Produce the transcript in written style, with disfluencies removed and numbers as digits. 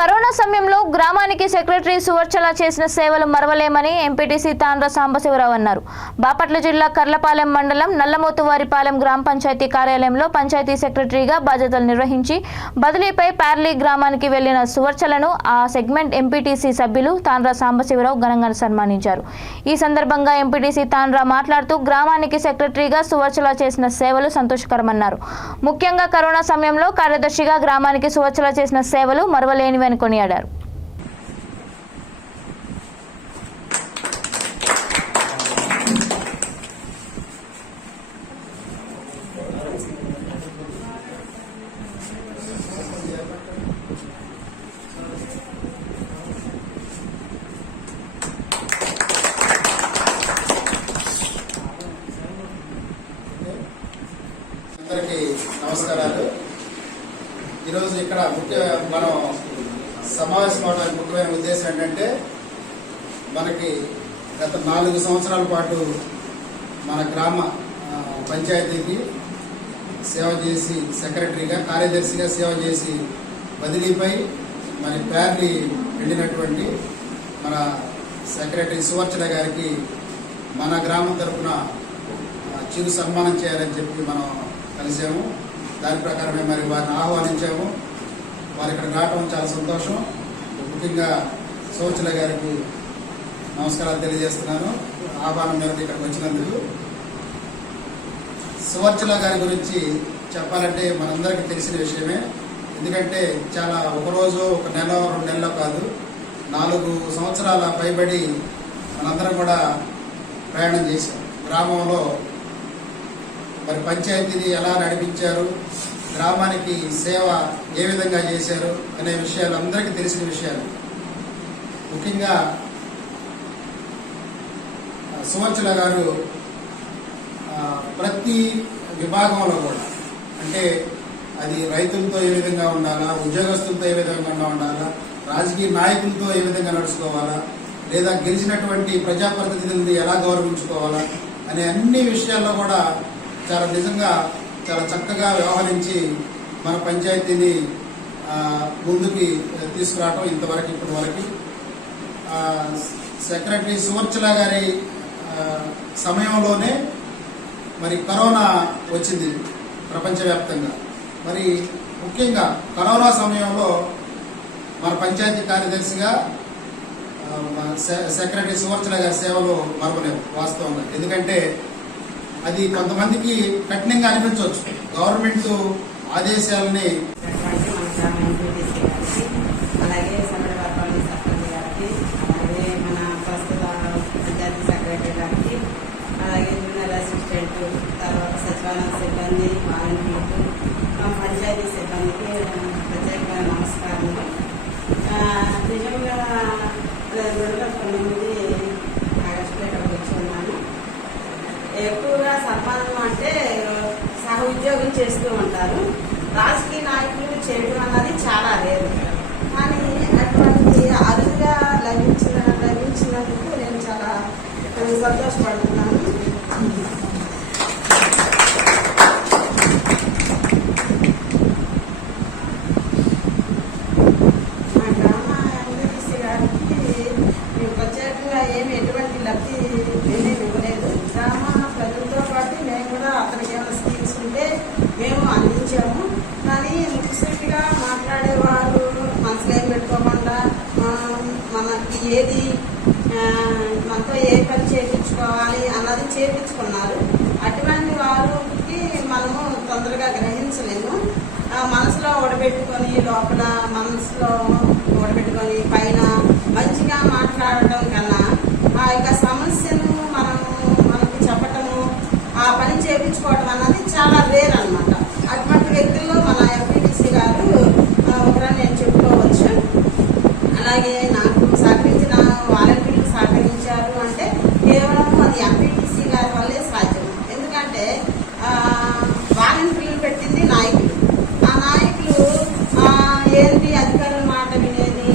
Corona సమయంలో గ్రామానికి secretary Suvarchala చేసిన సేవలు మరవలేమని ఎంపీటీసీ తాండ్ర సాంబశివరావు అన్నారు. బాపట్ల జిల్లా కర్లపాలెం మండలం నల్లమోతువారిపాలెం గ్రామ పంచాయతీ కార్యాలయంలో పంచాయతీ సెక్రటరీగా బాధ్యతలు నిర్వహించి బదిలీపై పార్లీ గ్రామానికి వెళ్లిన సువర్చలను ఆ సెగ్మెంట్ ఎంపీటీసీ సభ్యులు తాండ్ర సాంబశివరావు ఘనంగా సన్మానించారు. ఈ సందర్భంగా ఎంపీటీసీ తాండ్ర మాట్లాడుతూ గ్రామానికి సెక్రటరీగా సువర్చల చేసిన సేవలు సంతోషకరమన్నారు. ముఖ్యంగా కరోనా సమయంలో కార్యదర్శిగా గ్రామానికి సువర్చల చేసిన సేవలు మరవలేనివి అని కొనియాడారు. అందరికీ నమస్కారాలు. ఈరోజు ఇక్కడ మనం సమావేశం అవడానికి ముఖ్యమైన ఉద్దేశం ఏంటంటే, మనకి గత 4 సంవత్సరాల పాటు మన గ్రామ పంచాయతీకి సేవ చేసి సెక్రటరీగా కార్యదర్శిగా సేవ చేసి బదిలీపై మరి ప్యార్లీ వెళ్ళినటువంటి మన సెక్రటరీ సువర్చల గారికి మన గ్రామం తరఫున చిరు సన్మానం చేయాలని చెప్పి మనం కలిసాము. దాని ప్రకారమే మరి వారిని ఆహ్వానించాము. వారు ఇక్కడ రావడం చాలా సంతోషం. ముఖ్యంగా సువర్చల గారికి నమస్కారాలు తెలియజేస్తున్నాను ఆహ్వానం మేరకు ఇక్కడికి వచ్చినందుకు. సువర్చల గారి గురించి చెప్పాలంటే మనందరికీ తెలిసిన విషయమే. ఎందుకంటే చాలా ఒకరోజు ఒక నెల 2 నెలలు కాదు, 4 సంవత్సరాల పైబడి మనందరం కూడా ప్రయాణం చేశాం. గ్రామంలో మరి పంచాయతీని ఎలా నడిపించారు, గ్రామానికి సేవ ఏ విధంగా చేశారు అనే విషయాలు అందరికీ తెలిసిన విషయాలు. ముఖ్యంగా సువర్చల గారు ప్రతి విభాగంలో కూడా, అంటే అది రైతులతో ఏ విధంగా ఉండాలా, ఉద్యోగస్తులతో ఏ విధంగా ఉండాలా, రాజకీయ నాయకులతో ఏ విధంగా నడుచుకోవాలా, లేదా గెలిచినటువంటి ప్రజాప్రతినిధులను ఎలా గౌరవించుకోవాలా అనే అన్ని విషయాల్లో కూడా చాలా నిజంగా చాలా చక్కగా వ్యవహరించి మన పంచాయతీని ముందుకి తీసుకురావడం ఇంతవరకు ఇప్పటి వరకు. సెక్రటరీ సువర్చల గారి సమయంలోనే మరి కరోనా వచ్చింది ప్రపంచవ్యాప్తంగా. మరి ముఖ్యంగా కరోనా సమయంలో మన పంచాయతీ కార్యదర్శిగా సెక్రటరీ సువర్చల గారి సేవలు మరవలేవు వాస్తవంగా. ఎందుకంటే అది కొంతమందికి కఠినంగా అనిపించవచ్చు. గవర్నమెంట్ ఆదేశాలని అలాగే సమరవారపాలెం సర్పంచ్ గారికి, అలాగే మన ప్రస్తుత పంచాయతీ సెక్రటరీ గారికి, అలాగే జూనియర్ అసిస్టెంట్, తర్వాత సచివాలయ సిబ్బంది, వాలంటీర్లు, పంచాయతీ సిబ్బందికి ప్రత్యేకమైన నమస్కారాలు. నిజంగా 2019 ఆగస్టులో ఇక్కడికి వచ్చి ఉన్నాను. ఎక్కువగా సర్పంచ్ అంటే సహ ఉద్యోగం చేస్తూ ఉంటారు. రాజకీయ నాయకులు చేయడం అన్నది చాలా లేదు. కానీ అటువంటి అరుదుగా లభించినందుకు నేను చాలా సంతోషపడుతున్నాను. మా గ్రామ ఎంపీటీసీ గారికి మేము ప్రత్యేకంగా ఎటువంటి లబ్ధి ఇవ్వలేదు. గ్రామ ప్రజలతో పాటు మేము కూడా అతనికి ఏమైనా స్కీమ్స్ ఉంటే మేము అందించాము. కానీ ముఖ్యంగా మాట్లాడేవారు మనసులో ఏం పెట్టుకోకుండా మనకి ఏది మనతో ఏ పని చేయించుకోవాలి అన్నది చేయించుకున్నారు. అటువంటి వారికి మనము తొందరగా గ్రహించలేము. మనసులో ఓడబెట్టుకొని లోపల మనసులో ఓడబెట్టుకొని పైన మంచిగా మాట్లాడటం కన్నా ఆ యొక్క సమస్యను మనకు చెప్పటము, ఆ పని చేయించుకోవడం అన్నది చాలా రేర్ అన్నమాట. అటువంటి వ్యక్తుల్లో మన ఎంపీటీసీ గారు ఒకరని నేను చెప్పుకోవచ్చు. అలాగే నాకు సహకరించిన వాలంటీర్లు సహకరించారు అంటే కేవలం అది ఎంపీటీసీ గారి వల్లే సాధ్యం. ఎందుకంటే వాలంటీర్లు పెట్టింది నాయకులు. ఆ నాయకులు ఏంటి అధికారుల మాట వినేది,